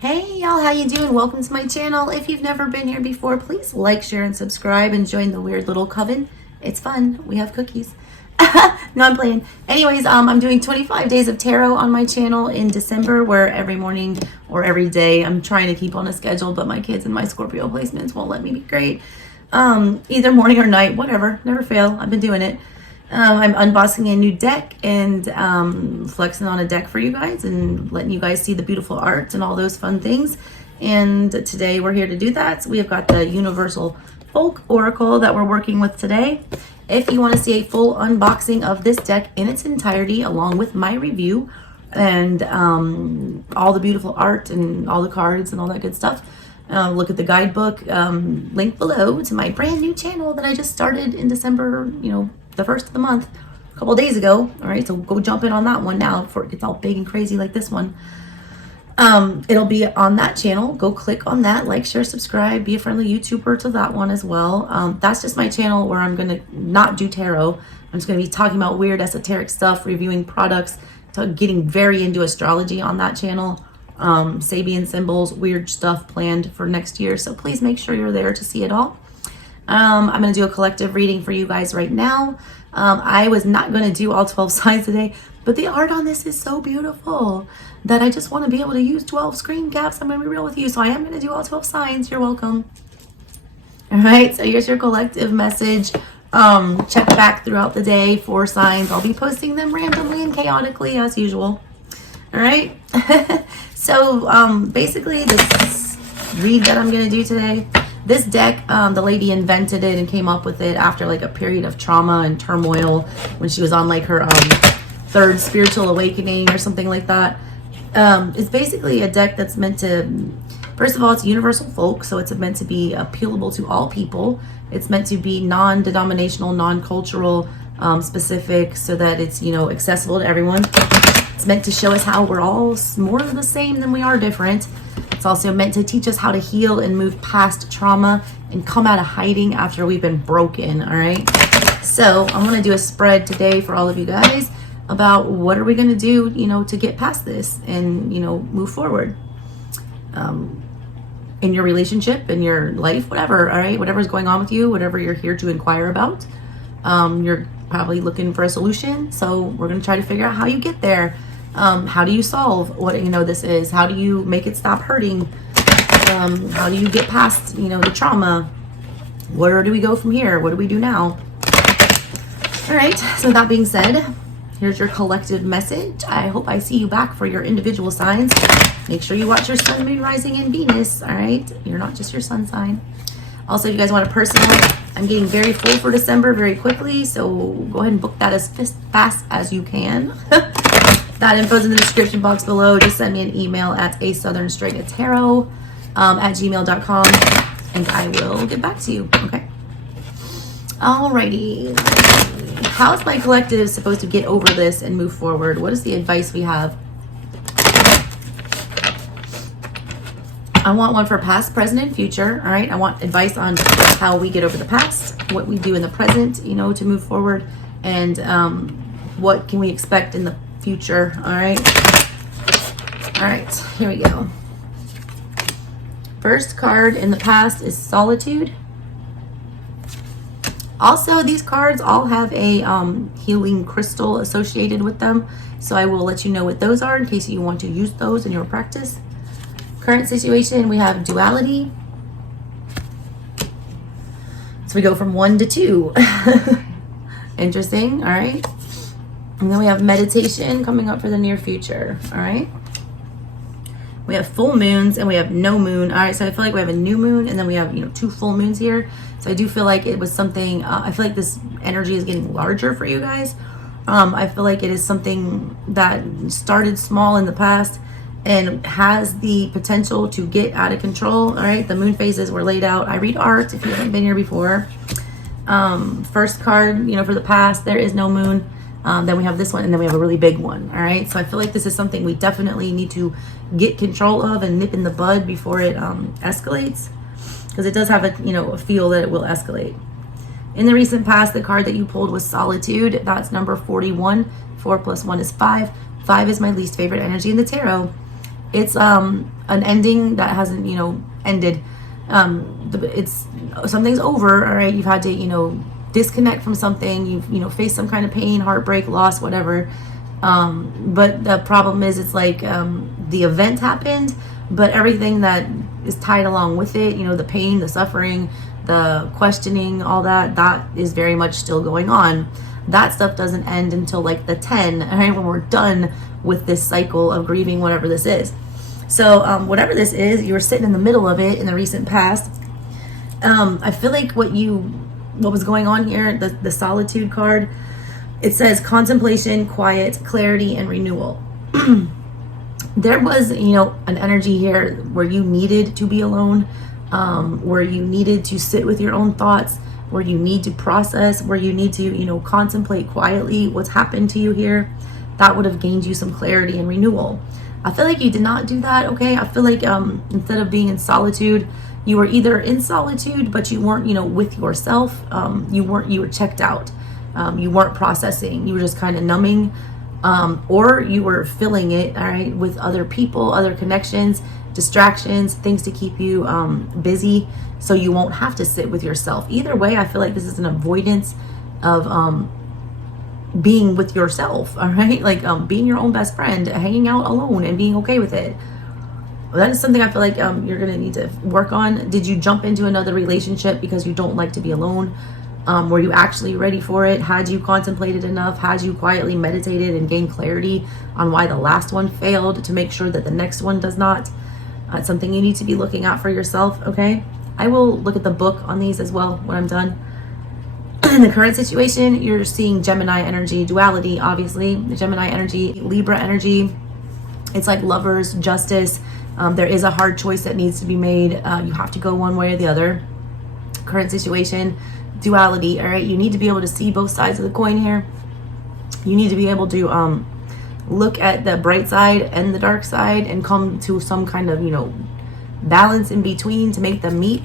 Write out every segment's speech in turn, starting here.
Hey y'all, how you doing? Welcome to my channel. If you've never been here before, please like, share, and subscribe and join the weird little coven. It's fun. We have cookies. No, I'm playing. Anyways, I'm doing 25 days of tarot on my channel in December, where every morning or every day I'm trying to keep on a schedule, but my kids and my Scorpio placements won't let me be great. Either morning or night, whatever. Never fail. I've been doing it. I'm unboxing a new deck and flexing on a deck for you guys and letting you guys see the beautiful art and all those fun things. And today we're here to do that. So we have got the Universal Folk Oracle that we're working with today. If you want to see a full unboxing of this deck in its entirety, along with my review and all the beautiful art and all the cards and all that good stuff, look at the guidebook link below to my brand new channel that I just started in December, the first of the month, a couple days ago. All right, so go jump in on that one now before it gets all big and crazy like this one. It'll be on that channel. Go click on that, like, share, subscribe, be a friendly YouTuber to that one as well. That's just my channel where I'm gonna not do tarot. I'm just gonna be talking about weird esoteric stuff, reviewing products, getting very into astrology on that channel. Sabian symbols, weird stuff planned for next year. So please make sure you're there to see it all. I'm going to do a collective reading for you guys right now. I was not going to do all 12 signs today, but the art on this is so beautiful that I just want to be able to use 12 screen caps. I'm going to be real with you. So I am going to do all 12 signs. You're welcome. All right. So here's your collective message. Check back throughout the day for signs. I'll be posting them randomly and chaotically as usual. All right. So basically this read that I'm going to do today, this deck, the lady invented it and came up with it after like a period of trauma and turmoil when she was on like her third spiritual awakening or something like that. It's basically a deck that's meant to, first of all, it's universal folk, so it's meant to be appealable to all people. It's meant to be non-denominational, non-cultural, specific, so that it's, accessible to everyone. It's meant to show us how we're all more the same than we are different. It's also meant to teach us how to heal and move past trauma and come out of hiding after we've been broken, all right? So I'm going to do a spread today for all of you guys about what are we going to do, to get past this and, move forward in your relationship, in your life, whatever, all right? Whatever's going on with you, whatever you're here to inquire about, you're probably looking for a solution. So we're going to try to figure out how you get there. How do you solve what this is? How do you make it stop hurting? How do you get past the trauma? Where do we go from here? What do we do now? All right, so that being said, here's your collective message. I hope I see you back for your individual signs. Make sure you watch your sun, moon, rising, and Venus. All right, you're not just your sun sign. Also, if you guys want a personal, I'm getting very full for December very quickly, so go ahead and book that as fast as you can. That info's in the description box below. Just send me an email at ASouthernStrega at gmail.com and I will get back to you. Okay. Alrighty. How is my collective supposed to get over this and move forward? What is the advice we have? I want one for past, present, and future. All right. I want advice on how we get over the past, what we do in the present, to move forward, and what can we expect in the future. All right, here we go. First card in the past is Solitude. Also, these cards all have a healing crystal associated with them, so I will let you know what those are in case you want to use those in your practice. Current situation, we have Duality. So we go from 1 to 2. Interesting. All right. And then we have meditation coming up for the near future. All right. We have full moons and we have no moon. All right. So I feel like we have a new moon and then we have, 2 full moons here. So I do feel like it was something, I feel like this energy is getting larger for you guys. I feel like it is something that started small in the past and has the potential to get out of control. All right. The moon phases were laid out. I read art if you haven't been here before. First card, for the past, there is no moon. Then we have this one, and then we have a really big one. All right. So I feel like this is something we definitely need to get control of and nip in the bud before it escalates, because it does have a feel that it will escalate. In the recent past, the card that you pulled was Solitude. That's number 41. 4 plus 1 is 5. 5 is my least favorite energy in the tarot. It's an ending that hasn't, ended. It's something's over, all right? You've had to, disconnect from something. You've, faced some kind of pain, heartbreak, loss, whatever. But the problem is, it's like the event happened, but everything that is tied along with it, the pain, the suffering, the questioning, all that is very much still going on. That stuff doesn't end until like the 10, right, when we're done with this cycle of grieving, whatever this is. So whatever this is, you were sitting in the middle of it in the recent past. I feel like what was going on here, the solitude card, it says contemplation, quiet, clarity, and renewal. There was, an energy here where you needed to be alone, where you needed to sit with your own thoughts, where you need to process, where you need to, contemplate quietly what's happened to you here. That would have gained you some clarity and renewal. I feel like you did not do that, okay? I feel like instead of being in solitude, you were either in solitude, but you weren't, with yourself. You were checked out. You weren't processing. You were just kind of numbing, or you were filling it, all right, with other people, other connections, distractions, things to keep you busy, so you won't have to sit with yourself. Either way, I feel like this is an avoidance of being with yourself, all right? Like being your own best friend, hanging out alone and being okay with it. That is something I feel like you're going to need to work on. Did you jump into another relationship because you don't like to be alone? Were you actually ready for it? Had you contemplated enough? Had you quietly meditated and gained clarity on why the last one failed to make sure that the next one does not? It's something you need to be looking at for yourself, okay? I will look at the book on these as well when I'm done. In the current situation, you're seeing Gemini energy, duality, obviously. The Gemini energy, Libra energy. It's like lovers, justice. There is a hard choice that needs to be made. You have to go one way or the other. Current situation, duality, all right? You need to be able to see both sides of the coin here. You need to be able to look at the bright side and the dark side and come to some kind of, balance in between to make them meet.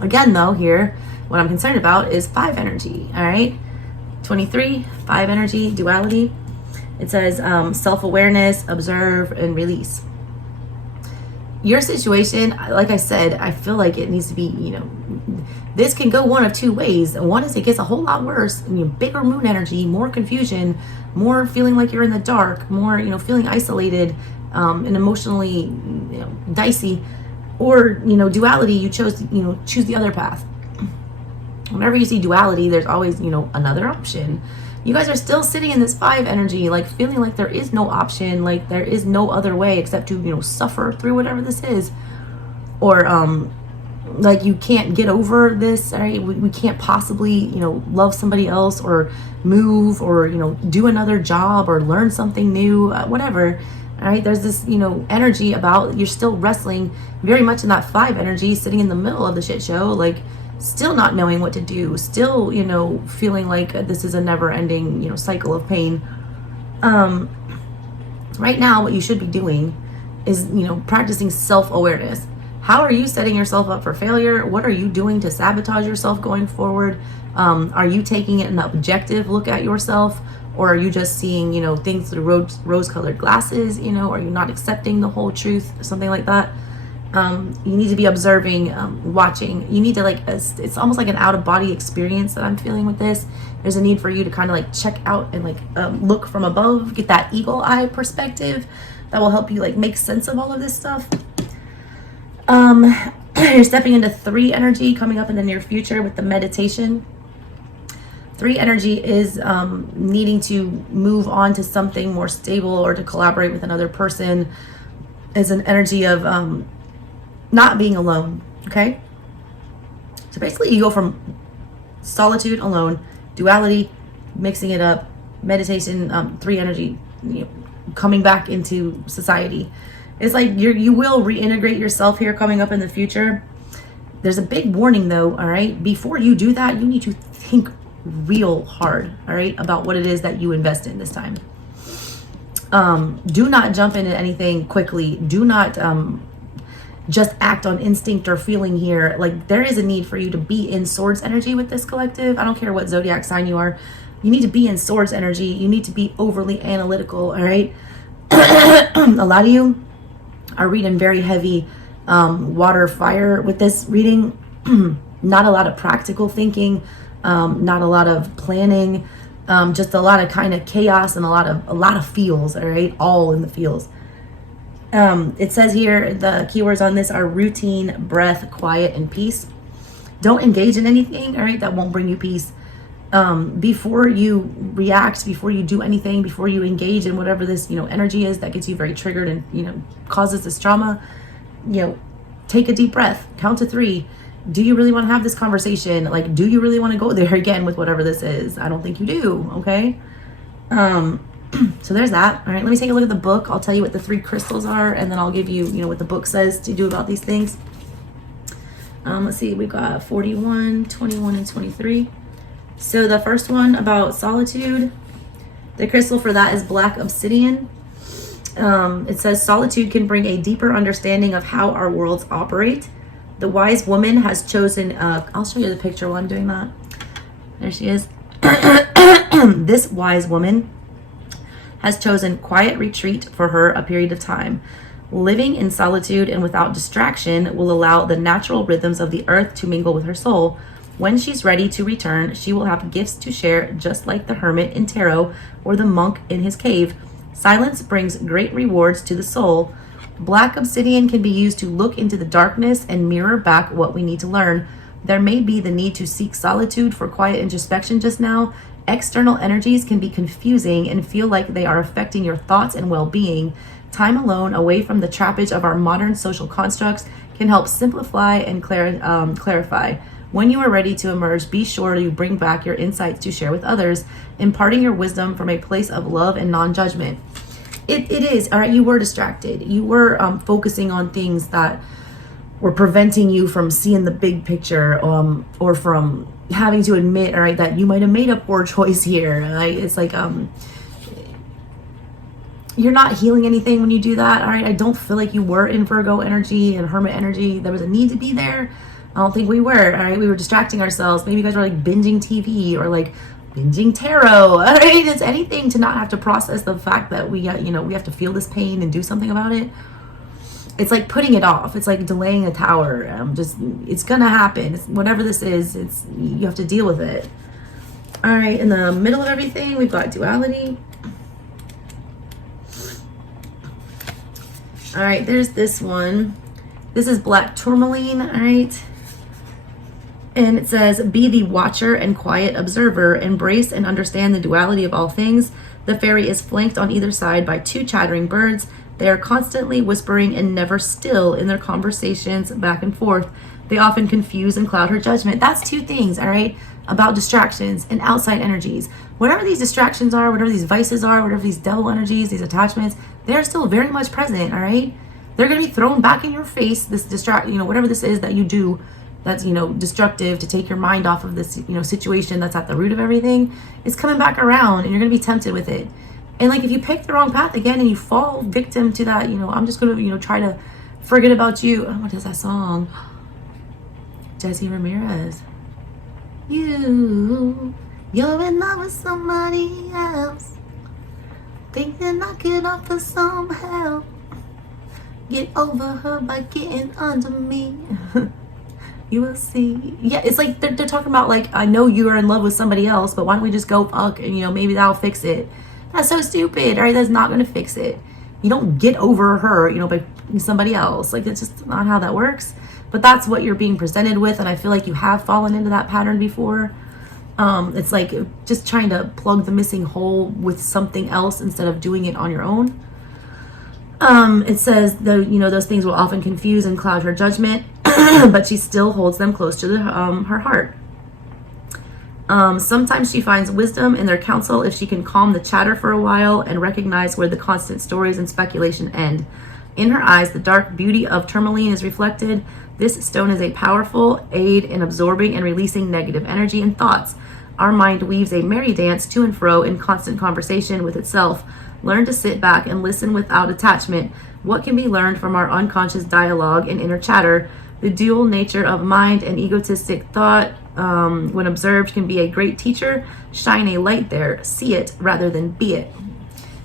Again, though, here, what I'm concerned about is 5 energy, all right? 23, 5 energy, duality. It says self-awareness, observe, and release. Your situation, like I said, I feel like it needs to be, this can go one of two ways. One is it gets a whole lot worse, bigger moon energy, more confusion, more feeling like you're in the dark, more, feeling isolated and emotionally, dicey. Or, duality, you choose the other path. Whenever you see duality, there's always, another option. You guys are still sitting in this 5 energy, like feeling like there is no option, like there is no other way except to, suffer through whatever this is. Or, like you can't get over this, all right? We can't possibly, love somebody else or move or, do another job or learn something new, whatever. All right, there's this, energy about you're still wrestling very much in that 5 energy, sitting in the middle of the shit show, like still not knowing what to do, still, feeling like this is a never-ending, cycle of pain. Right now, what you should be doing is, practicing self-awareness. How are you setting yourself up for failure? What are you doing to sabotage yourself going forward? Are you taking an objective look at yourself? Or are you just seeing, things through rose-colored glasses? Are you not accepting the whole truth? Something like that. You need to be observing, watching. You need to it's almost like an out-of-body experience that I'm feeling with this. There's a need for you to kind of check out and look from above, get that eagle eye perspective that will help you make sense of all of this stuff. You're stepping into 3 energy coming up in the near future with the meditation. 3 energy is needing to move on to something more stable or to collaborate with another person. Is an energy of not being alone, okay? So basically you go from solitude, alone, duality, mixing it up, meditation, 3 energy, coming back into society. It's like you will reintegrate yourself here coming up in the future. There's a big warning though, all right? Before you do that, you need to think real hard, all right, about what it is that you invest in this time. Do not jump into anything quickly. Do not just act on instinct or feeling here. There is a need for you to be in swords energy with this collective. I don't care what zodiac sign you are. You need to be in swords energy. You need to be overly analytical, all right? A lot of you are reading very heavy water, fire with this reading. Not a lot of practical thinking, not a lot of planning, just a lot of kind of chaos and a lot of feels, all right? All in the feels. It says here, the keywords on this are routine, breath, quiet, and peace. Don't engage in anything, all right, that won't bring you peace. Before you react, before you do anything, before you engage in whatever this, energy is that gets you very triggered and, causes this trauma, take a deep breath, count to 3. Do you really want to have this conversation? Like, do you really want to go there again with whatever this is? I don't think you do, okay? So there's that. All right, let me take a look at the book. I'll tell you what the 3 crystals are, and then I'll give you, what the book says to do about these things. Let's see, we've got 41, 21, and 23. So the first one about solitude, the crystal for that is black obsidian. It says solitude can bring a deeper understanding of how our worlds operate. The wise woman has chosen, I'll show you the picture while I'm doing that. There she is. This wise woman has chosen quiet retreat for her a period of time. Living in solitude and without distraction will allow the natural rhythms of the earth to mingle with her soul. When she's ready to return, she will have gifts to share, just like the hermit in tarot or the monk in his cave. Silence brings great rewards to the soul. Black obsidian can be used to look into the darkness and mirror back what we need to learn. There may be the need to seek solitude for quiet introspection just now. External energies can be confusing and feel like they are affecting your thoughts and well-being. Time alone, away from the trappage of our modern social constructs, can help simplify and clarify. When you are ready to emerge, be sure to bring back your insights to share with others, imparting your wisdom from a place of love and non-judgment. It is, all right, you were distracted. You were focusing on things that were preventing you from seeing the big picture, or from having to admit, all right, that you might have made a poor choice here. Right? It's like, you're not healing anything when you do that, all right? I don't feel like you were in Virgo energy and Hermit energy. There was a need to be there. I don't think we were, all right? We were distracting ourselves. Maybe you guys were like binging TV or like binging tarot, all right? It's anything to not have to process the fact that we have to feel this pain and do something about it. It's like putting it off. It's like delaying a tower. It's gonna happen. Whatever this is, you have to deal with it. All right, in the middle of everything, we've got duality. All right, there's this one. This is black tourmaline, all right? And it says, be the watcher and quiet observer. Embrace and understand the duality of all things. The fairy is flanked on either side by 2 chattering birds. They are constantly whispering and never still in their conversations back and forth. They often confuse and cloud her judgment. That's 2 things, all right, about distractions and outside energies. Whatever these distractions are, whatever these vices are, whatever these devil energies, these attachments, they're still very much present, all right? They're going to be thrown back in your face, this whatever this is that you do that's, destructive to take your mind off of this, situation that's at the root of everything. It's coming back around and you're going to be tempted with it. And like, if you pick the wrong path again and you fall victim to that, I'm just going to, try to forget about you. Oh, what is that song? Jesse Ramirez. You're in love with somebody else. Thinking I could offer some help. Get over her by getting under me. You will see. Yeah, it's like they're talking about, like, I know you are in love with somebody else, but why don't we just go fuck and, maybe that'll fix it. That's so stupid, all right? That's not going to fix it. You don't get over her, by somebody else. Like, that's just not how that works. But that's what you're being presented with, and I feel like you have fallen into that pattern before. It's like just trying to plug the missing hole with something else instead of doing it on your own. It says, those things will often confuse and cloud her judgment, but she still holds them close to her heart. Sometimes she finds wisdom in their counsel if she can calm the chatter for a while and recognize where the constant stories and speculation end. In her eyes, the dark beauty of tourmaline is reflected. This stone is a powerful aid in absorbing and releasing negative energy and thoughts. Our mind weaves a merry dance to and fro in constant conversation with itself. Learn to sit back and listen without attachment. What can be learned from our unconscious dialogue and inner chatter? The dual nature of mind and egotistic thought, when observed, can be a great teacher. Shine a light there. See it rather than be it.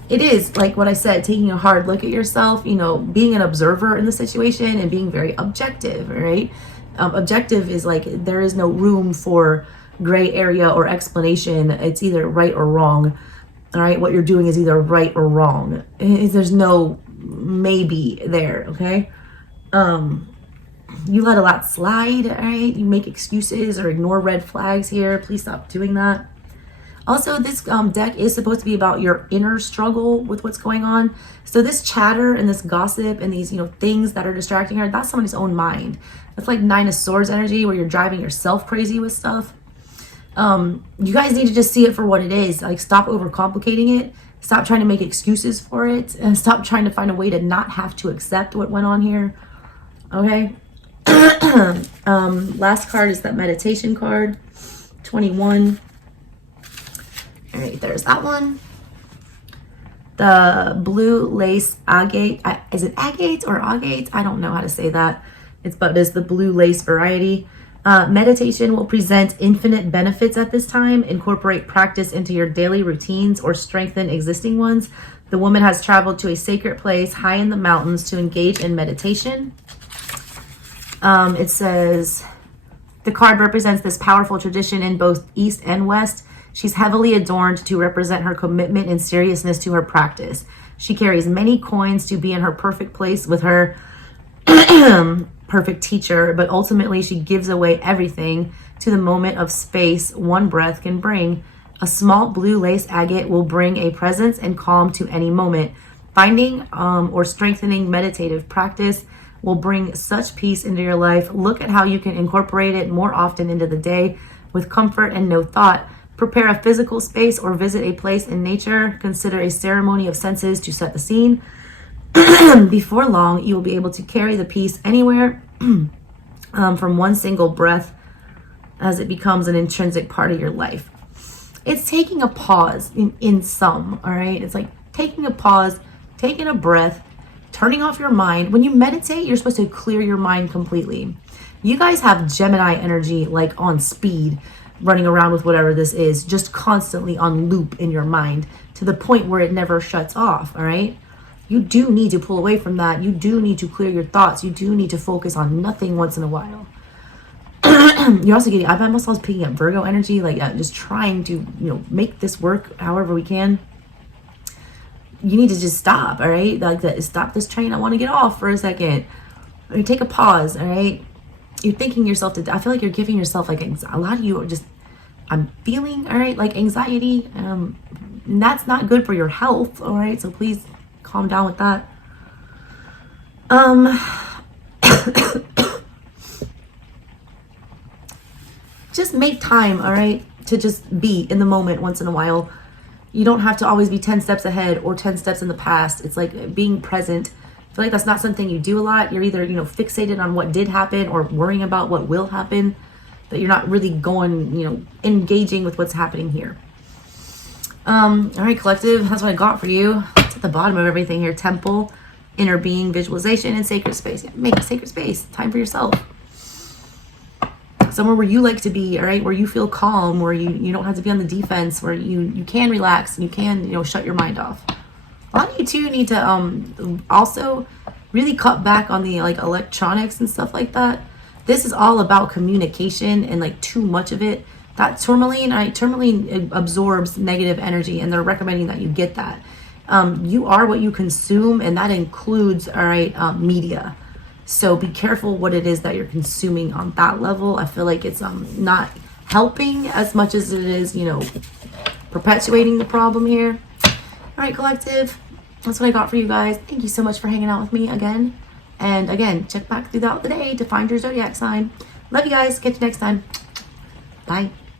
it is like what I said, taking a hard look at yourself, you know, being an observer in the situation and being very objective, right? Objective is like there is no room for gray area or explanation. It's either right or wrong. All right, what you're doing is either right or wrong. There's no maybe there, okay? You let a lot slide, all right? You make excuses or ignore red flags here. Please stop doing that. Also, this deck is supposed to be about your inner struggle with what's going on. So this chatter and this gossip and these, you know, things that are distracting her, that's somebody's own mind. That's like Nine of Swords energy where you're driving yourself crazy with stuff. You guys need to just see it for what it is. Like, stop overcomplicating it. Stop trying to make excuses for it. And stop trying to find a way to not have to accept what went on here. Okay? Last card is that meditation card. 21. All right, there's that one. The blue lace agate. Is it agate or agate? I don't know how to say that. It's the blue lace variety. Meditation will present infinite benefits at this time. Incorporate practice into your daily routines or strengthen existing ones. The woman has traveled to a sacred place high in the mountains to engage in meditation. It says, the card represents this powerful tradition in both East and West. She's heavily adorned to represent her commitment and seriousness to her practice. She carries many coins to be in her perfect place with her perfect teacher, but ultimately she gives away everything to the moment of space one breath can bring. A small blue lace agate will bring a presence and calm to any moment. Finding or strengthening meditative practice will bring such peace into your life. Look at how you can incorporate it more often into the day with comfort and no thought. Prepare a physical space or visit a place in nature. Consider a ceremony of senses to set the scene. Before long, you will be able to carry the peace anywhere from one single breath as it becomes an intrinsic part of your life. It's taking a pause in some, all right? It's like taking a pause, taking a breath, turning off your mind. When you meditate, you're supposed to clear your mind completely. You guys have Gemini energy like on speed, running around with whatever this is, just constantly on loop in your mind to the point where it never shuts off, all right? You do need to pull away from that. You do need to clear your thoughts. You do need to focus on nothing once in a while. You're also getting, I'm also picking up Virgo energy, like just trying to, make this work however we can. You need to just stop, all right? Like that, stop this train. I want to get off for a second. Or take a pause, all right? You're thinking yourself to, I feel like you're giving yourself like a lot of you are just, I'm feeling, all right, like anxiety. And that's not good for your health, all right? So please calm down with that. Just make time, all right, to just be in the moment once in a while. You don't have to always be 10 steps ahead or 10 steps in the past. It's like being present. I feel like that's not something you do a lot. You're either, fixated on what did happen or worrying about what will happen, that you're not really going, engaging with what's happening here. All right, collective, that's what I got for you. It's at the bottom of everything here. Temple, inner being, visualization, and sacred space. Yeah, make a sacred space. Time for yourself. Somewhere where you like to be, all right, where you feel calm, where you don't have to be on the defense, where you can relax and you can, shut your mind off. A lot of you too need to also really cut back on the like electronics and stuff like that. This is all about communication and like too much of it. That tourmaline absorbs negative energy, and they're recommending that you get that. You are what you consume, and that includes, all right, media. So be careful what it is that you're consuming on that level. I feel like it's not helping as much as it is, perpetuating the problem here. All right, collective, that's what I got for you guys. Thank you so much for hanging out with me again. And again, check back throughout the day to find your zodiac sign. Love you guys. Catch you next time. Bye.